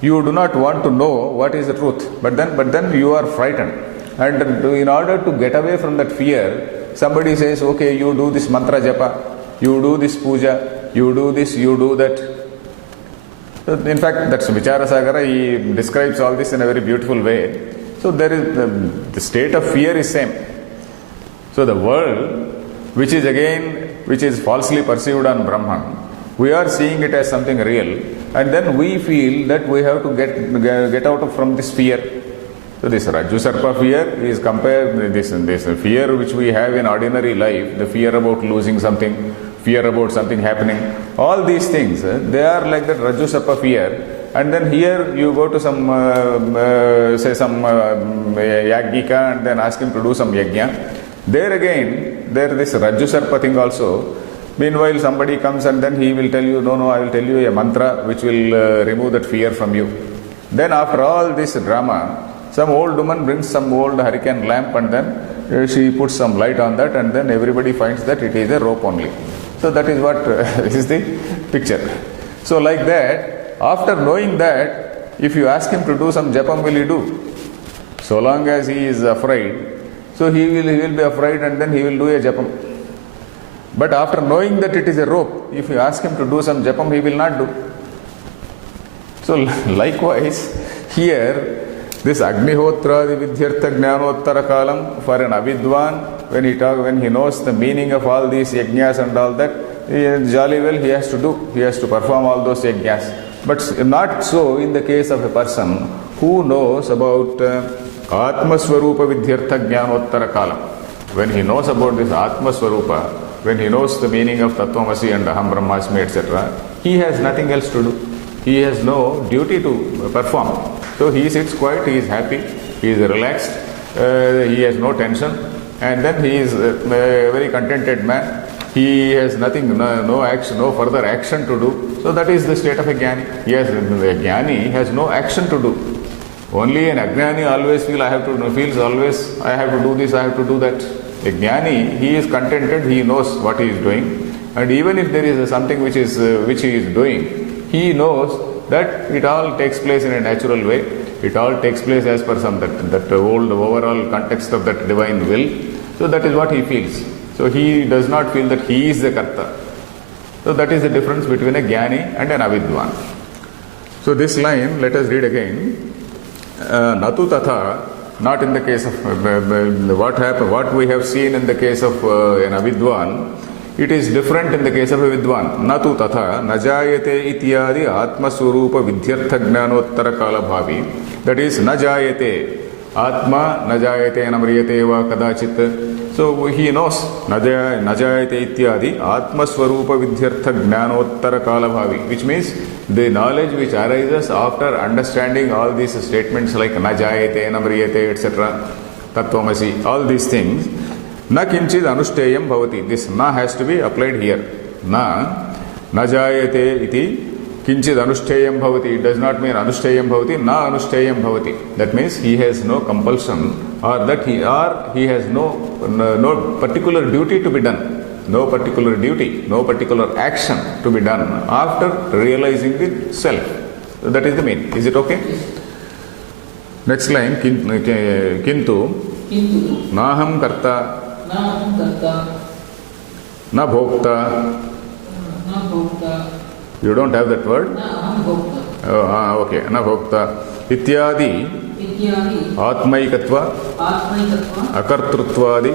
you do not want to know what is the truth. But then you are frightened. And in order to get away from that fear, somebody says, okay, you do this mantra japa, you do this puja, you do this, you do that. In fact, that's Vichara Sagara, he describes all this in a very beautiful way. So there is, the state of fear is same. So the world, which is falsely perceived on Brahman, we are seeing it as something real, and then we feel that we have to get out from this fear. So this Rajju Sarpa fear is compared with this fear which we have in ordinary life, the fear about losing something, fear about something happening. All these things, they are like that Rajju Sarpa fear. And then here you go to some, Yagnika, and then ask him to do some yajna. There again, there this Rajju Sarpa thing also. Meanwhile, somebody comes and then he will tell you, no, I will tell you a mantra which will remove that fear from you. Then after all this drama, some old woman brings some old hurricane lamp, and then she puts some light on that, and then everybody finds that it is a rope only. So that is what this is the picture. So like that, after knowing that, if you ask him to do some japam, will he do? So long as he is afraid, so he will be afraid, and then he will do a japam. But after knowing that it is a rope, if you ask him to do some japam, he will not do. So likewise, here, this Agnihotradi Vidyartha Jnanottara Kalam for an avidwan, when he knows the meaning of all these yajnas and all that, jolly well he has to perform all those yajnas. But not so in the case of a person who knows about Atma Swarupa Vidyartha Jnanottara Kalam. When he knows about this Atma Swarupa, when he knows the meaning of Tattvamasi and Aham Brahmasmi, etc., he has nothing else to do. He has no duty to perform. So he sits quiet, he is happy, he is relaxed, he has no tension, and then he is a very contented man. He has nothing, no action, no further action to do. So that is the state of a jnani. Yes, a jnani has no action to do. Only an ajnani always feels I have to do this, I have to do that. A jnani, he is contented, he knows what he is doing, and even if there is something which he is doing, he knows that it all takes place in a natural way. It all takes place as per that old overall context of that divine will. So that is what he feels. So he does not feel that he is the karta. So that is the difference between a jnani and an avidwan. So this line, let us read again. Natu tatha, not in the case of what we have seen in the case of an avidwan. It is different in the case of a vidwan. Natu tatha, najayate ityadi atma swarupa vidyartha jnanottara kala bhavi. That is, najayate. Atma najayate namriyate va kadachit. So he knows najayate ityadi atma swarupa vidyartha jnanottara kala bhavi, which means the knowledge which arises after understanding all these statements like najayate, namriyate, etc., tattvamasi, all these things. Na kinchid anushteyam bhavati. This na has to be applied here. Na najayate iti kinchid anushteyam bhavati. It does not mean anushteyam bhavati, na anushteyam bhavati. That means he has no compulsion or he has no particular duty to be done. No particular duty, no particular action to be done after realizing the self. So that is the meaning. Is it okay? Next line, kintu naham karta na bhokta. You don't have that word? Okay. Na bhokta. Ityadi atmaikatva akartruttvadi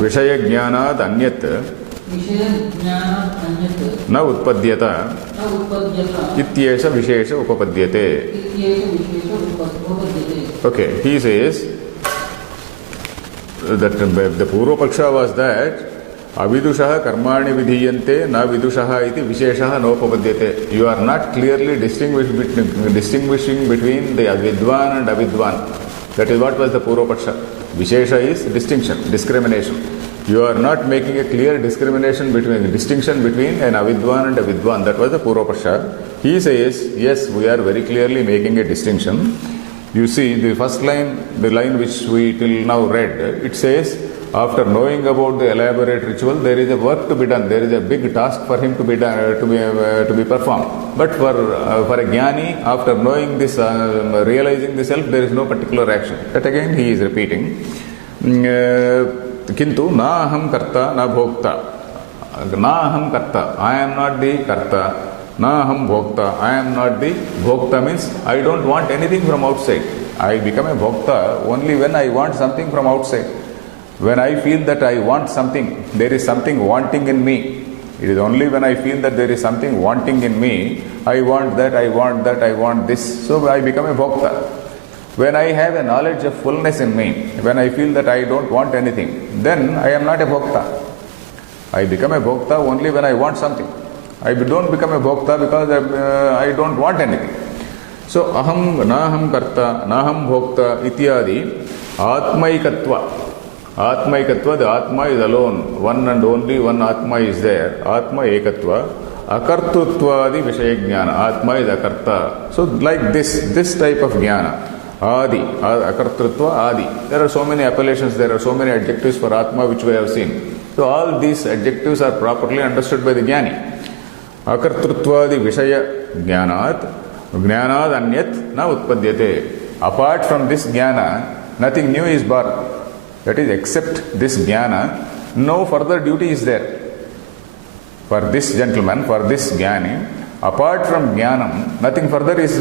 विषय ज्ञानाद अन्यत् न उत्पद्यत इत्येष विशेष उपपद्यते. Okay, he says that the Purva Paksha was that avidushaha karmani vidhiyante na vidushaha iti visheshaha nopapadyate. You are not clearly distinguishing between the avidwan and avidwan. That is what was the Purva Paksha. Vishesha is distinction, discrimination. You are not making a clear distinction between an avidwan and a vidwan. That was the Purva Paksha. He says, yes, we are very clearly making a distinction. You see, the first line, the line which we till now read, it says, after knowing about the elaborate ritual, there is a work to be done. There is a big task for him to be done, to be performed. But for a jnani, after knowing this, realizing the self, there is no particular action. That again he is repeating. Kintu na aham karta na bhokta. Na aham karta. I am not the karta. Na aham bhokta. I am not the bhokta means I don't want anything from outside. I become a bhokta only when I want something from outside. When I feel that I want something, there is something wanting in me. It is only when I feel that there is something wanting in me, I want that, I want that, I want this. So I become a bhokta. When I have a knowledge of fullness in me, when I feel that I don't want anything, then I am not a bhokta. I become a bhokta only when I want something. I don't become a bhokta because I don't want anything. So aham, naham karta, naham bhokta, ityadi, atmaikatva. Atmaikatva, the Atma is alone. One and only one Atma is there. Atma ekatva. Akartrutvadi vishaya jnana. Atma is akarta. So like this type of jnana. Adi. Akartrutva adi. There are so many appellations, there are so many adjectives for Atma which we have seen. So all these adjectives are properly understood by the jnani. Akartrutvadi vishaya jnanat. Jnanad anyat na utpadyate. Apart from this jnana, nothing new is born. That is, except this jnana, no further duty is there. For this gentleman, for this jnani, apart from jnanam, nothing further is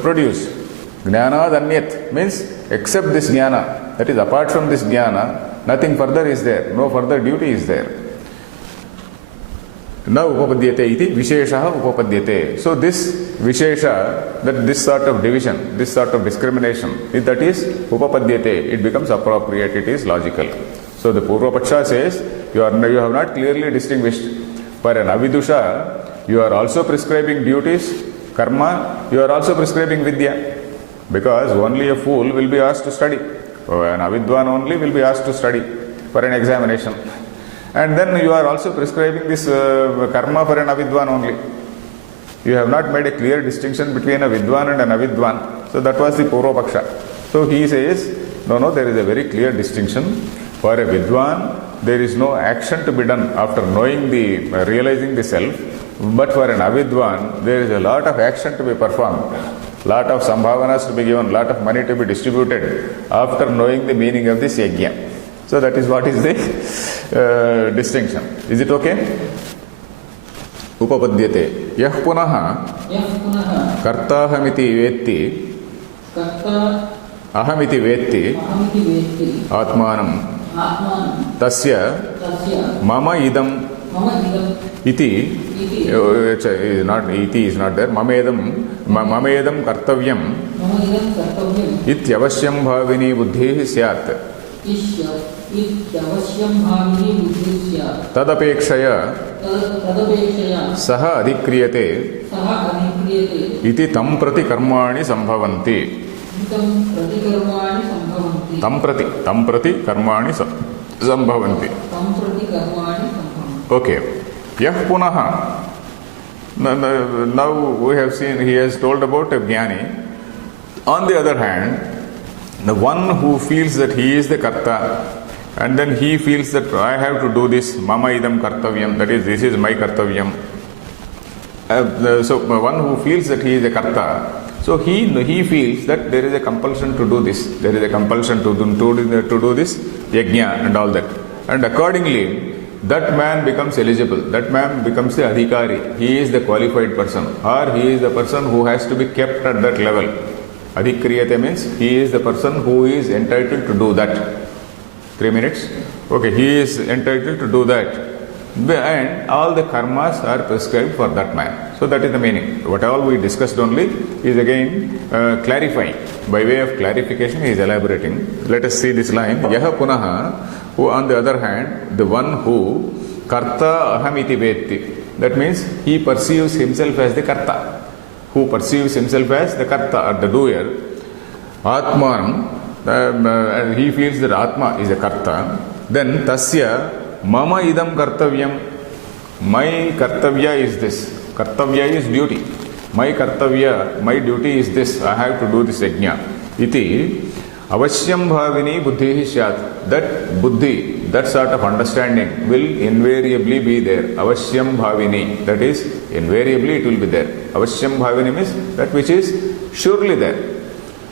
produced. Jnanad anyat means except this jnana. that is apart from this jnana, nothing further is there, no further duty is there. Na upapadyate iti visheshaha upapadyate. So this vishesha, that this sort of division, this sort of discrimination, if that is upapadyate, it becomes appropriate, it is logical. So the Purvapaksha says, you have not clearly distinguished. For an avidusha, you are also prescribing duties, karma, you are also prescribing vidya. Because only a fool will be asked to study. An avidwan only will be asked to study for an examination. And then you are also prescribing this karma for an avidwan only. You have not made a clear distinction between a vidwan and an avidwan. So that was the Purvapaksha. So he says, no, there is a very clear distinction. For a vidwan, there is no action to be done after knowing realizing the self. But for an avidwan, there is a lot of action to be performed. Lot of sambhavanas to be given, lot of money to be distributed after knowing the meaning of this yajna. So that is what is the distinction. Is it okay? Upapadyate. Yah punaha kartahamiti vetti ahamiti vetti atmanam tasya mama idam iti not iti is not there. Mamedam kartavyam ityavasyam bhavini buddhi syat tadapekshaya saha adhikriyate iti tam prati karmani sambhavanti. Tam prati karmani sambhavanti. Okay. Yah punaha. Now we have seen, he has told about a jnani. On the other hand, the one who feels that he is the karta, and then he feels that I have to do this, mama idam kartavyam, that is, this is my kartavyam. So one who feels that he is a karta, so he feels that there is a compulsion to do this, there is a compulsion to do this yajna and all that. And accordingly, that man becomes eligible, that man becomes the adhikari, he is the qualified person, or he is the person who has to be kept at that level. Adhikriyate means he is the person who is entitled to do that. 3 minutes? Okay, he is entitled to do that. And all the karmas are prescribed for that man. So that is the meaning. What all we discussed only is again clarifying. By way of clarification, he is elaborating. Let us see this line. Yaha punaha, who on the other hand, the one who karta ahamiti vetti. That means he perceives himself as the karta. Who perceives himself as the karta or the doer. Atmanam, and he feels that Atma is a karta. Then tasya mama idam kartavyam. My kartavya is this. Kartavya is duty. My kartavya, my duty is this. I have to do this yajna. Iti avasyam bhavini buddhi syat. That buddhi, that sort of understanding will invariably be there. Avasyam bhavini. That is, invariably it will be there. Avasyam bhavini means that which is surely there.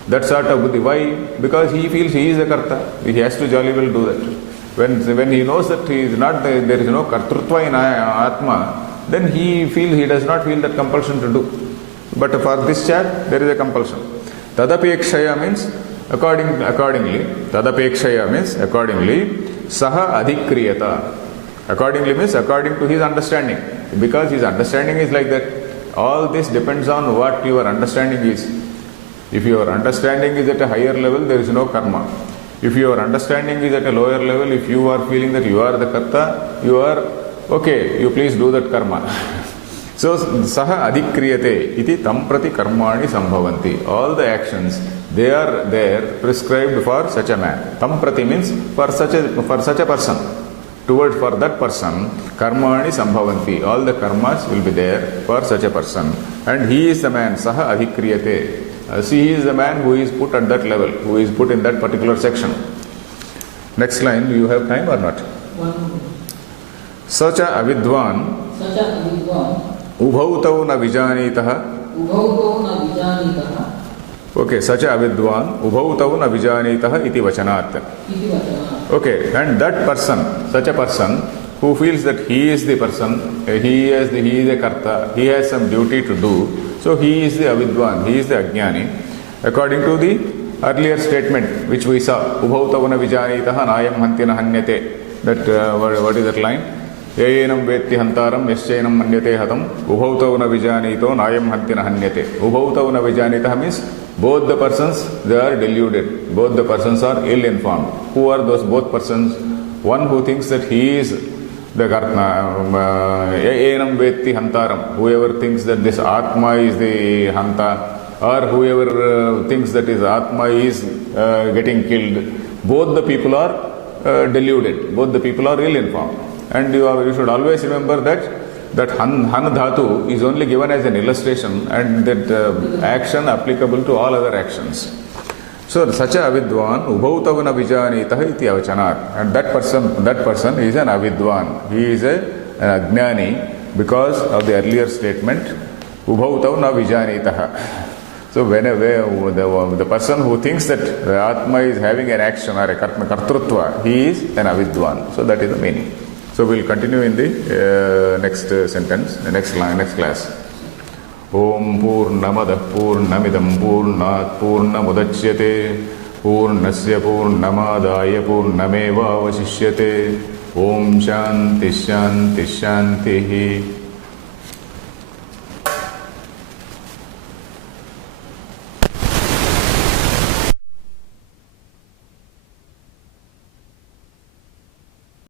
That sort of buddhi. Why? Because he feels he is a karta. He has to jolly well do that. When he knows that he is not, there is no kartrutva in Atma, then he does not feel that compulsion to do. But for this chap, there is a compulsion. Tadapekshaya means accordingly. Tadapekshaya means accordingly. Saha adhikriyata. Accordingly means according to his understanding. Because his understanding is like that. All this depends on what your understanding is. If your understanding is at a higher level, there is no karma. If your understanding is at a lower level, if you are feeling that you are the karta, you are okay, you please do that karma. So, saha adhikriyate iti tam prati karmani sambhavanti. All the actions, they are there prescribed for such a man. Tam prati means for such a person. Towards for that person, karmani sambhavanti. All the karmas will be there for such a person. And he is the man, saha adhikriyate. See, he is the man who is put at that level, who is put in that particular section. Next line, do you have time or not? Sacha avidwan ubhautau na vijanitaha. Okay, sacha avidwan ubhautau na vijanitaha iti vachanat. Okay, and that person, such a person who feels that he is the person, he is a karta, he has some duty to do. So he is the avidwan, he is the ajnani. According to the earlier statement which we saw, ubhau tavana vijanitaha nayam hantina hanyate, that what is that line? Yayenam vetti hantaram yaschainam manyate hatam ubhau tavana vijanito nayam hantina hanyate. Ubhau tavana vijanitaha means both the persons, they are deluded, both the persons are ill informed. Who are those both persons? One who thinks that he is the Yayenam vetti hantaram, whoever thinks that this Atma is the Hanta, or whoever thinks that his Atma is getting killed, both the people are deluded, both the people are ill informed. And you should always remember that han dhatu is only given as an illustration, and that action applicable to all other actions. So such a avidwan ubhau tavana vijanitah iti avachanat, and that person is an avidwan, he is an ajnani because of the earlier statement ubhau tavana vijanitah. So whenever the person who thinks that the Atma is having an action or a kartrutva, he is an avidwan. So that is the meaning. So we'll continue in the next sentence, the next line, next class. Om Purnamadah Purnamidam Purnat Purnamudachyate Purnasya Purnamadaya Purnameva Vasishyate. Om Shanti Shanti Shanti.